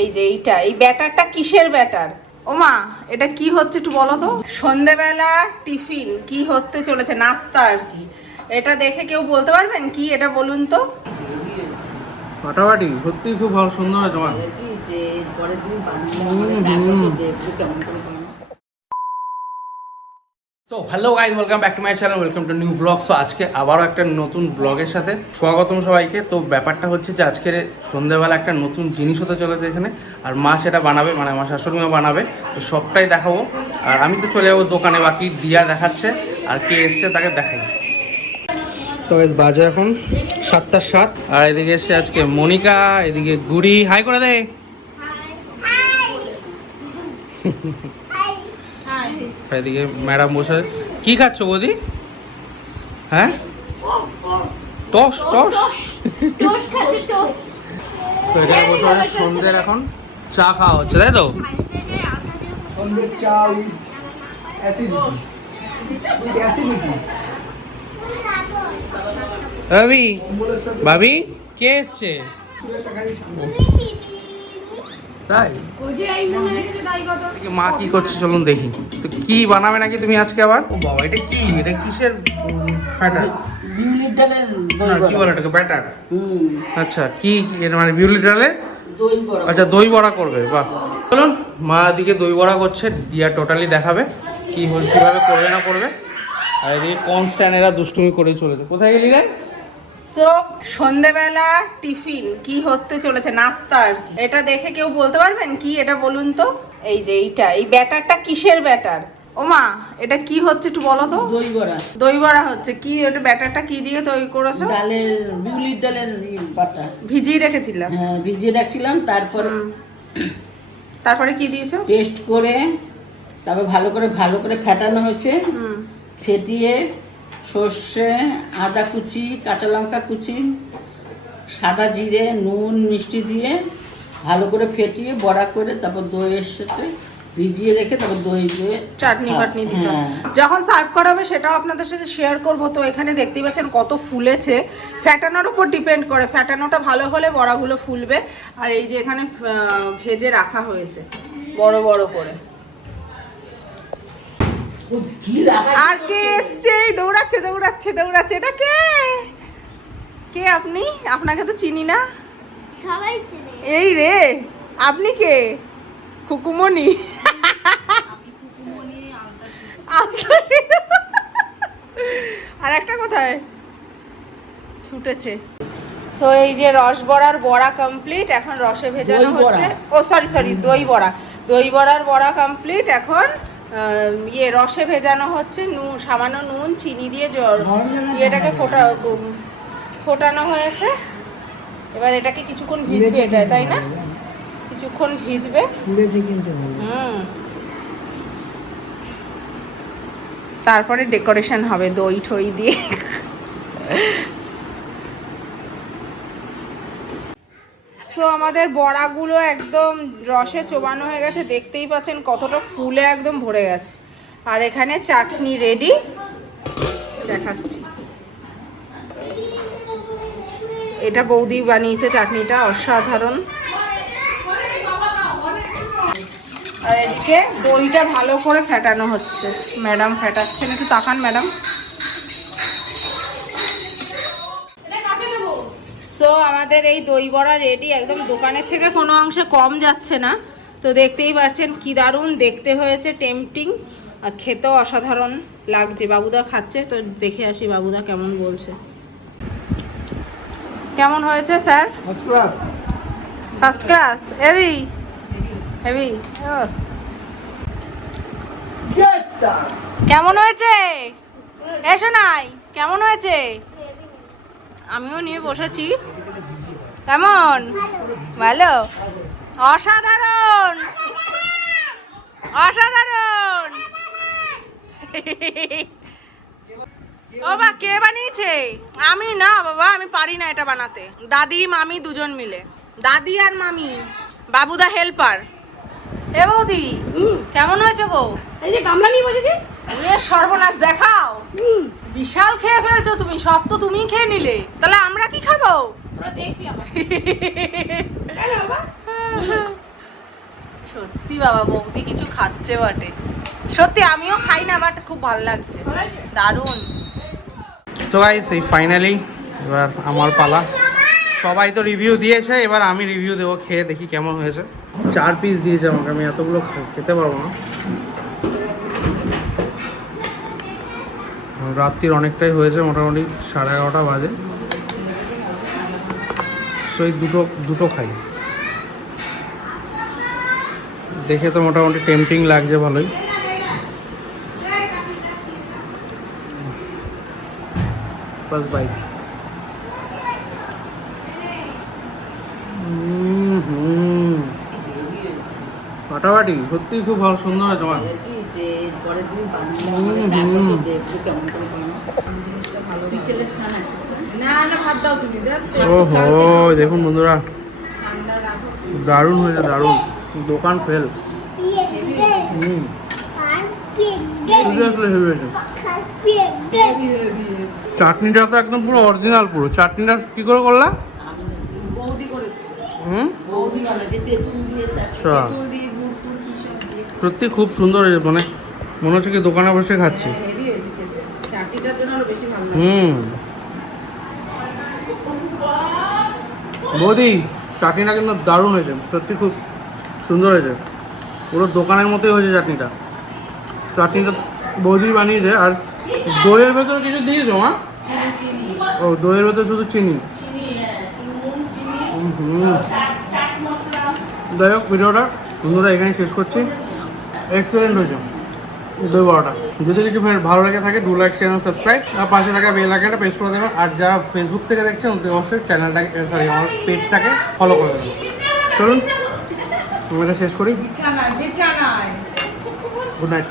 এই যে এইটা এই ব্যাটারটা কিসের ব্যাটার? ওমা এটা কি হচ্ছে একটু বলো তো? সন্ধেবেলা টিফিন কি হতে চলেছে? নাস্তা আর কি। এটা দেখে কেউ বলতে পারবেন? কি এটা বলুন তো? ফাটাফাটি সত্যি খুব ভালো সুন্দর হয়েছে তোমার যে পরের দিন বানিয়ে কেমন। So hello guys welcome back to my channel welcome to new blog so আজকে আবারও একটা নতুন ব্লগের সাথে স্বাগতম সবাইকে। তো ব্যাপারটা হচ্ছে যে আজকের সন্ধ্যেবেলা একটা নতুন জিনিস হতে চলেছে এখানে আর মা সেটা বানাবে মানে আমার শাশুড়িমা বানাবে। তো সবটাই দেখাবো। আর আমি তো চলে যাব দোকানে বাকি দিয়া দেখাচ্ছে আর কে এসছে তাকে দেখাই। তো বাজে এখন সাতটা সাত। আর এদিকে এসছে আজকে মনিকা এদিকে গুড়ি। হাই করে দে। এদিকে ম্যাডাম বসে কি খাচ্ছ বৌদি? হ্যাঁ? টস টস। তো এখানে বসে বসে সন্ধ্যের এখন চা খাওয়া হচ্ছে তাই তো? সন্ধ্যের চা ভাবি ভাবি কে এসছে। তাই? মা কি করছে চলুন দেখি। তো কি বানাবে নাকি তুমি আজকে আবার? ও বাবা এটা কি? এটা কিসের ফ্যাটার? বিউলির ডালের দই কি বড়া। বলে এটাকে ব্যাটার। আচ্ছা কি মানে বিউলি ডালে? আচ্ছা দই বড়া করবে বাহ। চলুন মা দিকে দই বড়া করছে দিয়া টোটালি দেখাবে কি হল কীভাবে করবে না করবে। আর এদিকে কনস্ট্যান্ট এরা দুষ্টুমি করে চলেছে। কোথায় গেলি রে? সো সন্ধেবেলা টিফিন কি হতে চলেছে? নাস্তা আর কি এটা দেখে কেউ বলতে পারবেন? কি এটা বলুন তো? এই যে এইটা এই ব্যাটারটা কিসের ব্যাটার? ওমা এটা কি হচ্ছে একটু বলো তো? দই বড়া। দই বড়া হচ্ছে। কি এটা ব্যাটারটা কি দিয়ে তৈরি করেছ? ডালের বিউলির ডালের বাটা। ভিজিয়ে রেখেছিলাম। হ্যাঁ ভিজিয়ে রাখছিলাম। তারপরে তারপরে কি দিয়েছ? পেস্ট করে তারপর ভালো করে ভালো করে ফেটানো হয়েছে। ফেটিয়ে সর্ষে আদা কুচি কাঁচা লঙ্কা কুচি সাদা জিরে নুন মিষ্টি দিয়ে ভালো করে ফেটিয়ে বড়া করে তারপর দইয়ের সাথে ভিজিয়ে রেখে তারপর দই দিয়ে চাটনি ফাটনি দিতে হ্যাঁ। যখন সার্ভ করা হবে সেটাও আপনাদের সাথে শেয়ার করব। তো এখানে দেখতেই পাচ্ছেন কত ফুলেছে। ফ্যাটানোর উপর ডিপেন্ড করে। ফ্যাটানোটা ভালো হলে বড়াগুলো ফুলবে। আর এই যে এখানে ভেজে রাখা হয়েছে। বড় বড় করে। আর কে এসছে? এই দৌড়াচ্ছে দৌড়াচ্ছে দৌড়াচ্ছে। এটা কে? কে আপনি? আপনাকে তো চিনি না? সবাই চেনে। এই রে আপনি কে? খুকুমনি আর একটা কোথায়? ছুটেছে। সো এই যে রস বড়ার বড়া কমপ্লিট এখন রসে ভেজানো হচ্ছে। ও সরি সরি দই বড়া। দই বড়ার বড়া কমপ্লিট এখন ইয়ে রসে ভেজানো হচ্ছে নুন সামান্য নুন চিনি দিয়ে জ- ইয়েটাকে ফোটা ফোটানো হয়েছে। এবার এটাকে কিছুক্ষণ ভিজবে এটা তাই না? কিছুক্ষণ ভিজবে। হুম। তারপরে ডেকোরেশন হবে দই ঠই দিয়ে। সো আমাদের বড়াগুলো একদম রসে চোবানো হয়ে গেছে। দেখতেই পাচ্ছেন কতটা ফুলে একদম ভরে গেছে। আর এখানে চাটনি রেডি দেখাচ্ছি। এটা বৌদি বানিয়েছে চাটনিটা, অসাধারণ। আর এদিকে দইটা ভালো করে ফেটানো হচ্ছে। ম্যাডাম ফেটাচ্ছেন, একটু তাকান ম্যাডাম। সো আমাদের এই দই বড়া রেডি একদম দোকানের থেকে কোনো অংশে কম যাচ্ছে না। তো দেখতেই পারছেন কি দারুণ দেখতে হয়েছে টেম্পটিং আর খেতেও অসাধারণ লাগছে। বাবুদা খাচ্ছে তো দেখে আসি বাবুদা কেমন বলছে। কেমন হয়েছে sir. First class heavy heavy কেমন হয়েছে? এসো নাই। কেমন হয়েছে? আমিও নিয়ে বসেছি। কেমন? ভালো? অসাধারণ! অসাধারণ! ও বা কে বানিয়েছে? আমি না বাবা আমি পারি না এটা বানাতে। দাদি মামি দুজন মিলে। দাদি আর মামি বাবুদা হেল্পার। এ বৌদি কেমন হয়েছে গো? এই যে গামলা নিয়ে বসেছি। এ সর্বনাশ দেখাও। বিশাল খেয়ে ফেলছো তুমি সব তো তুমিই খেয়ে নিলে। তাহলে আমরা কি খাব? তোরা দেখবি আমার তাই না বাবা? সত্যি বাবা বৌদি কিছু খাচ্ছে বটে। সত্যি আমিও খাই না বাট খুব ভালো লাগছে। দারুণ। তো গাইস এই ফাইনালি এবার আমার পালা। সবাই তো রিভিউ দিয়েছে এবার আমি রিভিউ দেবো খেয়ে দেখি কেমন হয়েছে। চার পিস দিয়েছে আমাকে আমি এতগুলো খেতে পারব না। রাত্রির অনেকটাই হয়েছে মোটামুটি সাড়ে এগারোটা বাজে। তো এই দুটো দুটো খাই। দেখে তো মোটামুটি টেম্পটিং লাগছে ভালোই। বাস বাইক ফাটাফাটি সত্যি খুব ভালো সুন্দর হয়েছে আমার কি যে পরের দিন বানানো হুম, হবে, তারপর হুম। তো দেখব কেমন করে জিনিসটা ভালো খানা ওহো দেখুন বন্ধুরা। দারুণ হয়েছে দারুণ। দোকান ফেল হুম চাটনিটা তো একদম পুরো অরিজিনাল পুরো। চাটনিটা কি করে করলা? আচ্ছা। সত্যি খুব সুন্দর হয়েছে মানে মনে হচ্ছে কি দোকানে বসে খাচ্ছি। লাগে। হুম। বৌদি চাটনিটা কিন্তু দারুণ হয়েছে সত্যি খুব সুন্দর হয়েছে পুরো দোকানের মতোই হয়েছে চাটনিটা। চাটনিটা বৌদি বানিয়েছে আর দইয়ের ভেতরে কিছু দিয়েছ মা? ও দইয়ের ভেতরে শুধু চিনি? হ্যাঁ, যাই হোক ভিডিওটা বন্ধুরা এখানে শেষ করছি। এক্সেলেন্ট হয়েছে। দই বড়াটা যদি কিছু ফ্রেন্ড ভালো লাগে থাকে ডু লাইক চ্যানেল সাবস্ক্রাইব আর পাশে থাকা বেল আইকনটা প্রেস করে দেবেন। আর যারা ফেসবুক থেকে দেখছেন ওদের অবশ্যই চ্যানেলটাকে সরি আমার পেজটাকে ফলো করে দেবেন। চলুন আমি এটা শেষ করি। Good night